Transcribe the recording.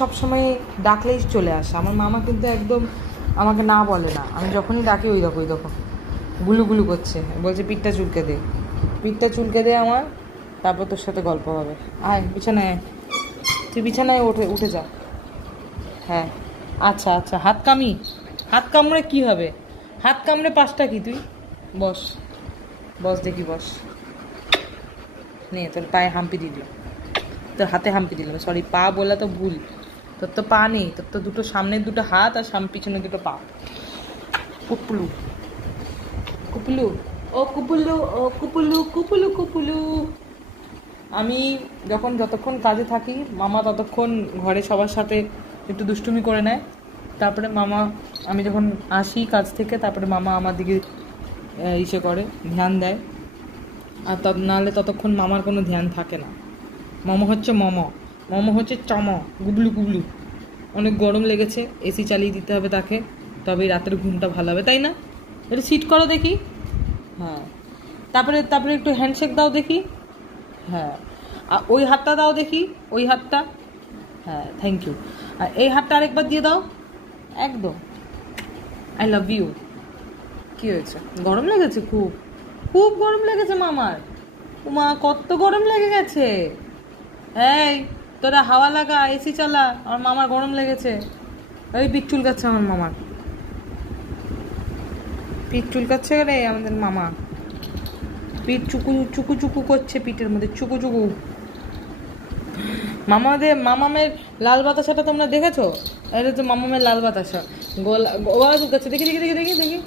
সবসময় ডাকলেই চলে আসে। আমার মামা কিন্তু একদম আমাকে না বলে না, আমি যখনই ডাকি ওই দেখো গুলু গুলু করছে, বলছে পিঠটা চুলকে দে, পিঠটা চুলকে দে আমার, তারপর তোর সাথে গল্প হবে। আয় বিছানায় আয়, তুই বিছানায় উঠে যা। হ্যাঁ আচ্ছা আচ্ছা, হাত কামড়ে কি হবে? হাত কামড়ে পাঁচটা কি? তুই বস বস দেখি বস, নে তোর পায়ে হাম্পি দিল, তোর হাতে হাম্পি দিল, সরি পা বলা তো ভুল, তোর তো পা নেই, তোর তো দুটো সামনের দুটো হাত আর পিছনে দুটো পা। কুপুলু কুপুলু ও কুপুলু ও কুপুলু কুপুলু কুপুলু। আমি যতক্ষণ কাজে থাকি মামা ততক্ষণ ঘরে সবার সাথে একটু দুষ্টুমি করে নেয়, তারপরে মামা, আমি যখন আসি কাজ থেকে তারপরে মামা আমার দিকে ইসে করে, ধ্যান দেয়। আর নাহলে ততক্ষণ মামার কোনো ধ্যান থাকে না। মামা হচ্ছে মামা হচ্ছে গুবলু গুবলু। অনেক গরম লেগেছে, এসি চালিয়ে দিতে হবে তাকে, তবে রাতের ঘুমটা ভালো হবে, তাই না? একটু সিট করো দেখি। হ্যাঁ, তারপরে একটু হ্যান্ডশেক দাও দেখি। হ্যাঁ, আর ওই হাতটা দাও দেখি, ওই হাতটা। হ্যাঁ থ্যাংক ইউ। আর এই হাতটা আরেকবার দিয়ে দাও, একদম। I love you. কী হয়েছে? গরম লেগেছে? খুব খুব গরম লেগেছে মামার? উমা কত গরম লেগে গেছে! এই তোরা হাওয়া লাগা, এসি চালা, আমার মামার গরম লেগেছে। ওই পিঠ চুলকাচ্ছে আমার মামার, পিঠ চুলকাচ্ছে রে আমাদের মামা, পিঠ চুকু চুকু চুকু করছে, পিঠের মধ্যে চুকু চুকু। মামামের লাল বাতাসাটা তোমরা দেখেছো? এটা হচ্ছে মামামের লাল বাতাসা, গলা চুলকাচ্ছে, দেখি দেখি দেখি দেখি দেখি।